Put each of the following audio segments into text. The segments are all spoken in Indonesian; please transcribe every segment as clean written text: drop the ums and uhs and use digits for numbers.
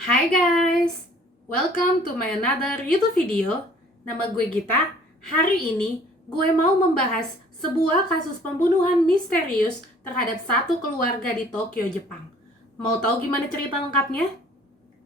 Hai guys, welcome to my another YouTube video. Nama gue Gita. Hari ini gue mau membahas sebuah kasus pembunuhan misterius terhadap satu keluarga di Tokyo, Jepang. Mau tahu gimana cerita lengkapnya?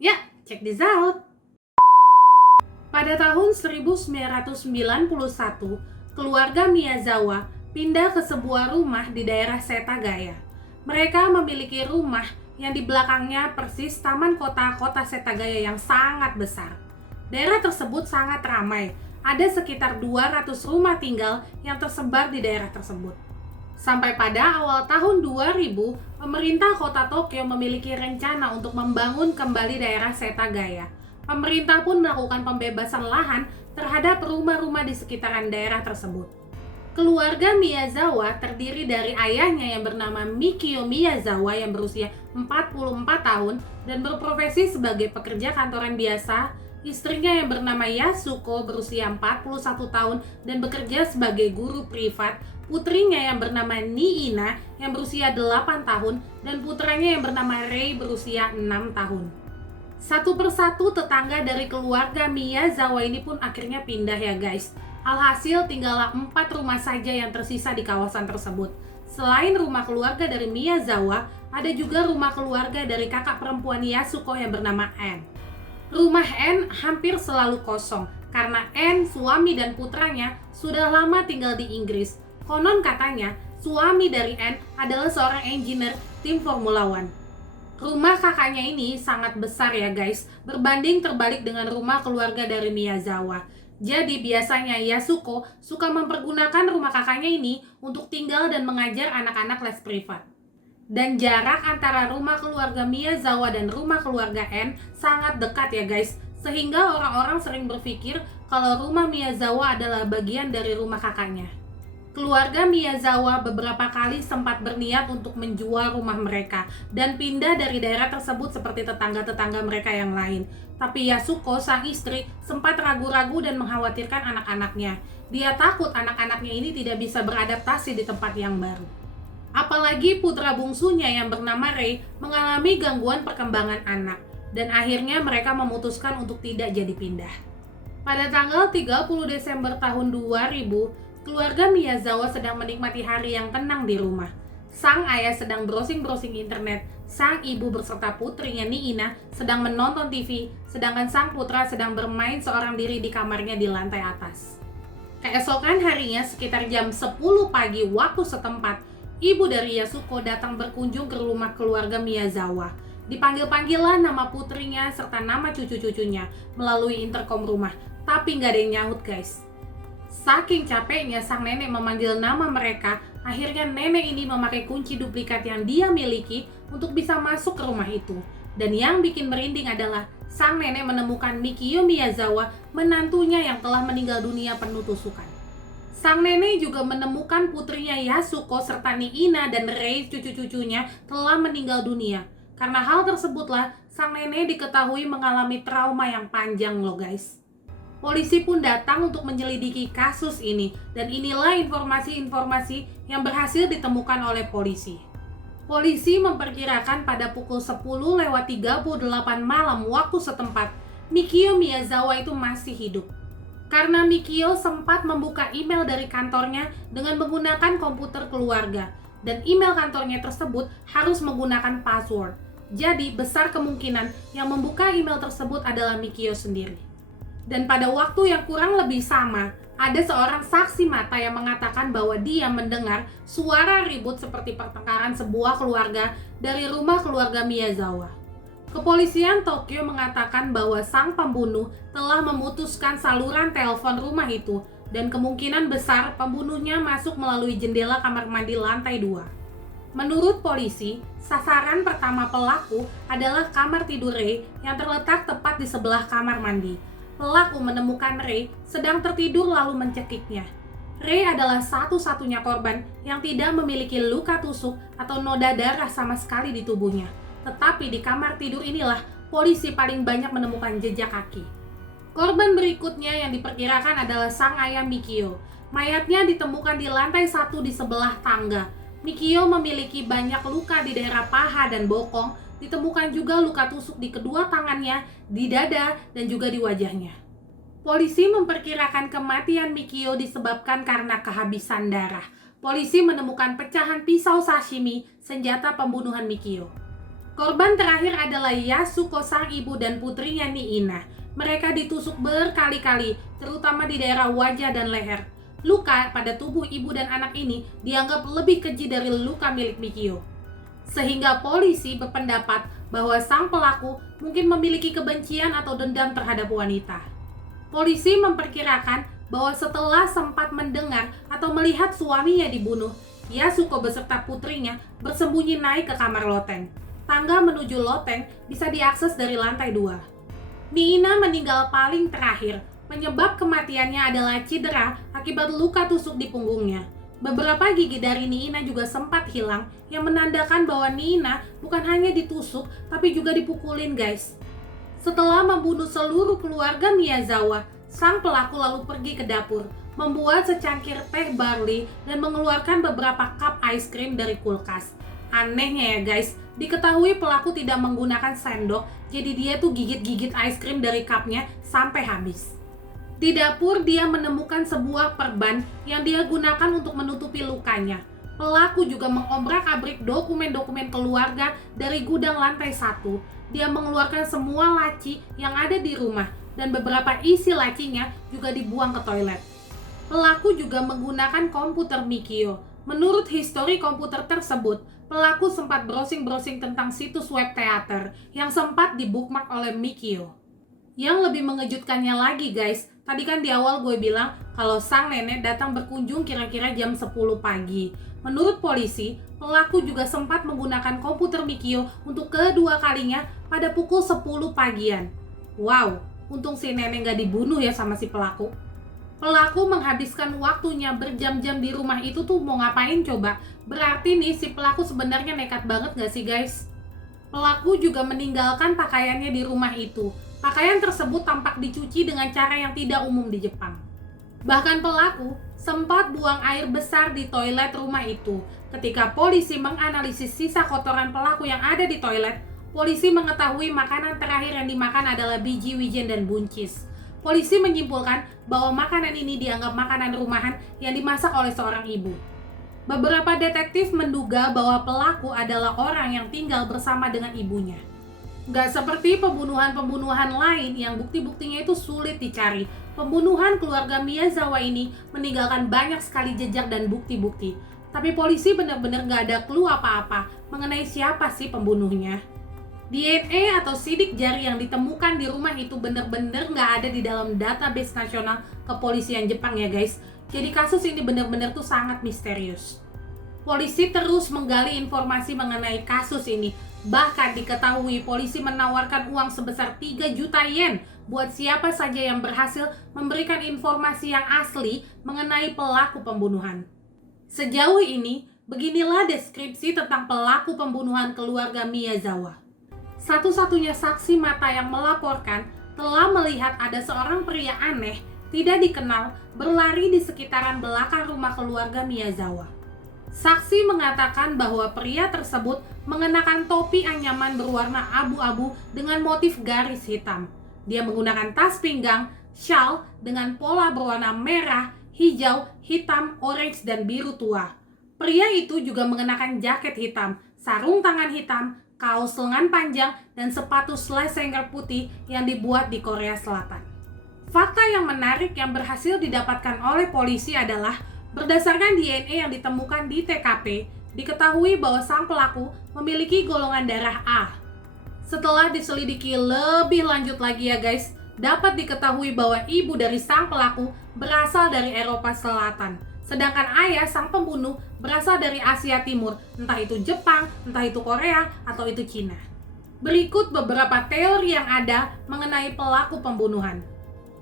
Ya, check this out. Pada tahun 1991, keluarga Miyazawa pindah ke sebuah rumah di daerah Setagaya. Mereka memiliki rumah yang di belakangnya persis taman kota Setagaya yang sangat besar. Daerah tersebut sangat ramai, ada sekitar 200 rumah tinggal yang tersebar di daerah tersebut. Sampai pada awal tahun 2000, pemerintah kota Tokyo memiliki rencana untuk membangun kembali daerah Setagaya. Pemerintah pun melakukan pembebasan lahan terhadap rumah-rumah di sekitaran daerah tersebut. Keluarga Miyazawa terdiri dari ayahnya yang bernama Mikio Miyazawa yang berusia 44 tahun dan berprofesi sebagai pekerja kantoran biasa, istrinya yang bernama Yasuko berusia 41 tahun dan bekerja sebagai guru privat, putrinya yang bernama Niina yang berusia 8 tahun, dan putranya yang bernama Rei berusia 6 tahun. Satu persatu tetangga dari keluarga Miyazawa ini pun akhirnya pindah ya guys. Alhasil tinggallah 4 rumah saja yang tersisa di kawasan tersebut. Selain rumah keluarga dari Miyazawa, ada juga rumah keluarga dari kakak perempuan Yasuko yang bernama Anne. Rumah Anne hampir selalu kosong karena Anne, suami dan putranya sudah lama tinggal di Inggris. Konon katanya, suami dari Anne adalah seorang engineer tim Formula One. Rumah kakaknya ini sangat besar ya guys, berbanding terbalik dengan rumah keluarga dari Miyazawa. Jadi biasanya Yasuko suka mempergunakan rumah kakaknya ini untuk tinggal dan mengajar anak-anak les privat. Dan jarak antara rumah keluarga Miyazawa dan rumah keluarga Anne sangat dekat ya guys, sehingga orang-orang sering berpikir kalau rumah Miyazawa adalah bagian dari rumah kakaknya. Keluarga Miyazawa beberapa kali sempat berniat untuk menjual rumah mereka dan pindah dari daerah tersebut seperti tetangga-tetangga mereka yang lain. Tapi Yasuko, sang istri, sempat ragu-ragu dan mengkhawatirkan anak-anaknya. Dia takut anak-anaknya ini tidak bisa beradaptasi di tempat yang baru. Apalagi putra bungsunya yang bernama Rei mengalami gangguan perkembangan anak, dan akhirnya mereka memutuskan untuk tidak jadi pindah. Pada tanggal 30 Desember tahun 2000, keluarga Miyazawa sedang menikmati hari yang tenang di rumah. Sang ayah sedang browsing-browsing internet, sang ibu beserta putrinya Niina sedang menonton TV, sedangkan sang putra sedang bermain seorang diri di kamarnya di lantai atas. Keesokan harinya sekitar jam 10 pagi waktu setempat, ibu dari Yasuko datang berkunjung ke rumah keluarga Miyazawa. Dipanggil-panggillah nama putrinya serta nama cucu-cucunya melalui interkom rumah, tapi nggak ada yang nyaut guys. Saking capeknya sang nenek memanggil nama mereka, akhirnya nenek ini memakai kunci duplikat yang dia miliki untuk bisa masuk ke rumah itu. Dan yang bikin merinding adalah sang nenek menemukan Mikio Miyazawa, menantunya yang telah meninggal dunia penuh tusukan. Sang nenek juga menemukan putrinya Yasuko serta Niina dan Rei cucu-cucunya telah meninggal dunia. Karena hal tersebutlah sang nenek diketahui mengalami trauma yang panjang loh guys. Polisi pun datang untuk menyelidiki kasus ini, dan inilah informasi-informasi yang berhasil ditemukan oleh polisi. Polisi memperkirakan pada pukul 10:38 malam waktu setempat, Mikio Miyazawa itu masih hidup. Karena Mikio sempat membuka email dari kantornya dengan menggunakan komputer keluarga, dan email kantornya tersebut harus menggunakan password. Jadi besar kemungkinan yang membuka email tersebut adalah Mikio sendiri. Dan pada waktu yang kurang lebih sama, ada seorang saksi mata yang mengatakan bahwa dia mendengar suara ribut seperti pertengkaran sebuah keluarga dari rumah keluarga Miyazawa. Kepolisian Tokyo mengatakan bahwa sang pembunuh telah memutuskan saluran telepon rumah itu, dan kemungkinan besar pembunuhnya masuk melalui jendela kamar mandi lantai 2. Menurut polisi, sasaran pertama pelaku adalah kamar tidur Rei yang terletak tepat di sebelah kamar mandi. Pelaku menemukan Rei sedang tertidur lalu mencekiknya. Rei adalah satu-satunya korban yang tidak memiliki luka tusuk atau noda darah sama sekali di tubuhnya. Tetapi di kamar tidur inilah polisi paling banyak menemukan jejak kaki. Korban berikutnya yang diperkirakan adalah sang ayah Mikio. Mayatnya ditemukan di lantai 1 di sebelah tangga. Mikio memiliki banyak luka di daerah paha dan bokong, Ditemukan juga luka tusuk di kedua tangannya, di dada, dan juga di wajahnya. Polisi memperkirakan kematian Mikio disebabkan karena kehabisan darah. Polisi menemukan pecahan pisau sashimi, senjata pembunuhan Mikio. Korban terakhir adalah Yasuko, sang ibu dan putrinya Niina. Mereka ditusuk berkali-kali, terutama di daerah wajah dan leher. Luka pada tubuh ibu dan anak ini dianggap lebih keji dari luka milik Mikio. Sehingga polisi berpendapat bahwa sang pelaku mungkin memiliki kebencian atau dendam terhadap wanita. Polisi memperkirakan bahwa setelah sempat mendengar atau melihat suaminya dibunuh, Yasuko beserta putrinya bersembunyi naik ke kamar loteng. Tangga menuju loteng bisa diakses dari lantai 2. Niina meninggal paling terakhir. Penyebab kematiannya adalah cedera akibat luka tusuk di punggungnya. Beberapa gigi dari Niina juga sempat hilang, yang menandakan bahwa Niina bukan hanya ditusuk, tapi juga dipukulin, guys. Setelah membunuh seluruh keluarga Miyazawa, sang pelaku lalu pergi ke dapur, membuat secangkir teh barley dan mengeluarkan beberapa cup ice cream dari kulkas. Anehnya ya guys, diketahui pelaku tidak menggunakan sendok, jadi dia tuh gigit-gigit ice cream dari cupnya sampai habis. Di dapur dia menemukan sebuah perban yang dia gunakan untuk menutupi lukanya. Pelaku juga mengobrak-abrik dokumen-dokumen keluarga dari gudang lantai 1. Dia mengeluarkan semua laci yang ada di rumah dan beberapa isi lacinya juga dibuang ke toilet. Pelaku juga menggunakan komputer Mikio. Menurut histori komputer tersebut, pelaku sempat browsing-browsing tentang situs web teater yang sempat dibookmark oleh Mikio. Yang lebih mengejutkannya lagi guys, tadi kan di awal gue bilang kalau sang nenek datang berkunjung kira-kira jam 10 pagi. Menurut polisi, pelaku juga sempat menggunakan komputer Mikio untuk kedua kalinya pada pukul 10 pagian. Wow, untung si nenek gak dibunuh ya sama si pelaku. Pelaku menghabiskan waktunya berjam-jam di rumah itu tuh mau ngapain coba? Berarti nih si pelaku sebenarnya nekat banget gak sih guys? Pelaku juga meninggalkan pakaiannya di rumah itu. Pakaian tersebut tampak dicuci dengan cara yang tidak umum di Jepang. Bahkan pelaku sempat buang air besar di toilet rumah itu. Ketika polisi menganalisis sisa kotoran pelaku yang ada di toilet, polisi mengetahui makanan terakhir yang dimakan adalah biji wijen dan buncis. Polisi menyimpulkan bahwa makanan ini dianggap makanan rumahan yang dimasak oleh seorang ibu. Beberapa detektif menduga bahwa pelaku adalah orang yang tinggal bersama dengan ibunya. Gak seperti pembunuhan-pembunuhan lain yang bukti-buktinya itu sulit dicari. Pembunuhan keluarga Miyazawa ini meninggalkan banyak sekali jejak dan bukti-bukti. Tapi polisi benar-benar gak ada clue apa-apa mengenai siapa sih pembunuhnya. DNA atau sidik jari yang ditemukan di rumah itu benar-benar nggak ada di dalam database nasional kepolisian Jepang ya guys. Jadi kasus ini benar-benar tuh sangat misterius. Polisi terus menggali informasi mengenai kasus ini. Bahkan diketahui polisi menawarkan uang sebesar 3 juta yen buat siapa saja yang berhasil memberikan informasi yang asli mengenai pelaku pembunuhan. Sejauh ini, beginilah deskripsi tentang pelaku pembunuhan keluarga Miyazawa. Satu-satunya saksi mata yang melaporkan telah melihat ada seorang pria aneh, tidak dikenal, berlari di sekitaran belakang rumah keluarga Miyazawa. Saksi mengatakan bahwa pria tersebut mengenakan topi anyaman berwarna abu-abu dengan motif garis hitam. Dia menggunakan tas pinggang, shawl dengan pola berwarna merah, hijau, hitam, orange, dan biru tua. Pria itu juga mengenakan jaket hitam, sarung tangan hitam, kaos lengan panjang, dan sepatu Schlesinger putih yang dibuat di Korea Selatan. Fakta yang menarik yang berhasil didapatkan oleh polisi adalah berdasarkan DNA yang ditemukan di TKP, diketahui bahwa sang pelaku memiliki golongan darah A. Setelah diselidiki lebih lanjut lagi ya guys, dapat diketahui bahwa ibu dari sang pelaku berasal dari Eropa Selatan. Sedangkan ayah sang pembunuh berasal dari Asia Timur, entah itu Jepang, entah itu Korea, atau itu Cina. Berikut beberapa teori yang ada mengenai pelaku pembunuhan.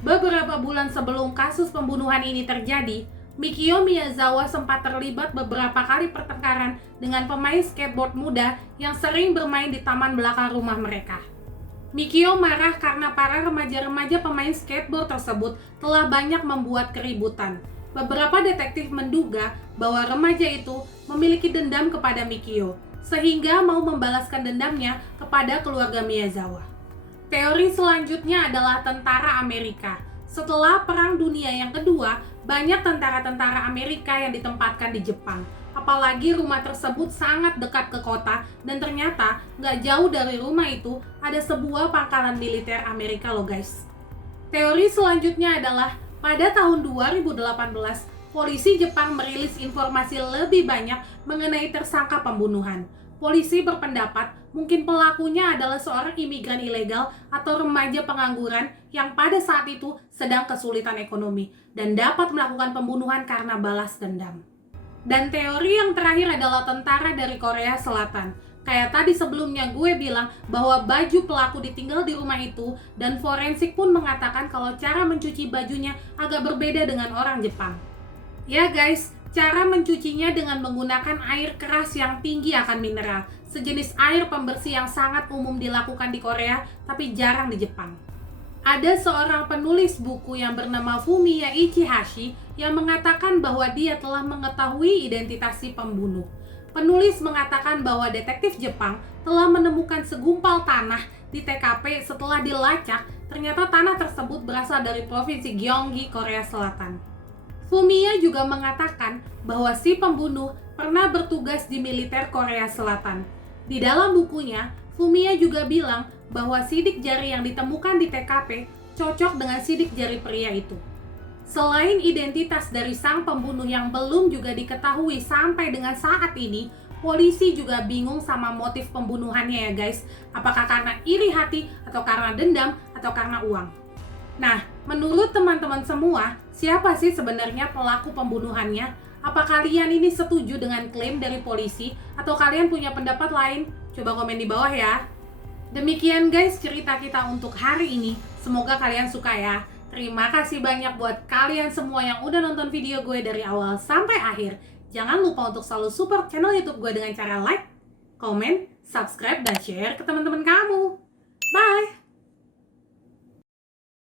Beberapa bulan sebelum kasus pembunuhan ini terjadi, Mikio Miyazawa sempat terlibat beberapa kali pertengkaran dengan pemain skateboard muda yang sering bermain di taman belakang rumah mereka. Mikio marah karena para remaja-remaja pemain skateboard tersebut telah banyak membuat keributan. Beberapa detektif menduga bahwa remaja itu memiliki dendam kepada Mikio. sehingga mau membalaskan dendamnya kepada keluarga Miyazawa. Teori selanjutnya adalah tentara Amerika. Setelah Perang Dunia yang kedua, banyak tentara-tentara Amerika yang ditempatkan di Jepang. Apalagi rumah tersebut sangat dekat ke kota, dan ternyata nggak jauh dari rumah itu ada sebuah pangkalan militer Amerika loh guys. Teori selanjutnya adalah pada tahun 2018, polisi Jepang merilis informasi lebih banyak mengenai tersangka pembunuhan. Polisi berpendapat mungkin pelakunya adalah seorang imigran ilegal atau remaja pengangguran yang pada saat itu sedang kesulitan ekonomi dan dapat melakukan pembunuhan karena balas dendam. Dan teori yang terakhir adalah tentara dari Korea Selatan. Kayak tadi sebelumnya gue bilang bahwa baju pelaku ditinggal di rumah itu, dan forensik pun mengatakan kalau cara mencuci bajunya agak berbeda dengan orang Jepang. Ya guys, cara mencucinya dengan menggunakan air keras yang tinggi akan mineral, sejenis air pembersih yang sangat umum dilakukan di Korea tapi jarang di Jepang. Ada seorang penulis buku yang bernama Fumiya Ichihashi yang mengatakan bahwa dia telah mengetahui identitas si pembunuh. Penulis mengatakan bahwa detektif Jepang telah menemukan segumpal tanah di TKP. Setelah dilacak, ternyata tanah tersebut berasal dari provinsi Gyeonggi, Korea Selatan. Fumiya juga mengatakan bahwa si pembunuh pernah bertugas di militer Korea Selatan. Di dalam bukunya, Fumiya juga bilang bahwa sidik jari yang ditemukan di TKP cocok dengan sidik jari pria itu. Selain identitas dari sang pembunuh yang belum juga diketahui sampai dengan saat ini, polisi juga bingung sama motif pembunuhannya ya guys. Apakah karena iri hati, atau karena dendam, atau karena uang? Nah, menurut teman-teman semua, siapa sih sebenarnya pelaku pembunuhannya? Apa kalian ini setuju dengan klaim dari polisi, atau kalian punya pendapat lain? Coba komen di bawah ya. Demikian guys cerita kita untuk hari ini. Semoga kalian suka ya. Terima kasih banyak buat kalian semua yang udah nonton video gue dari awal sampai akhir. Jangan lupa untuk selalu support channel YouTube gue dengan cara like, komen, subscribe, dan share ke teman-teman kamu. Bye!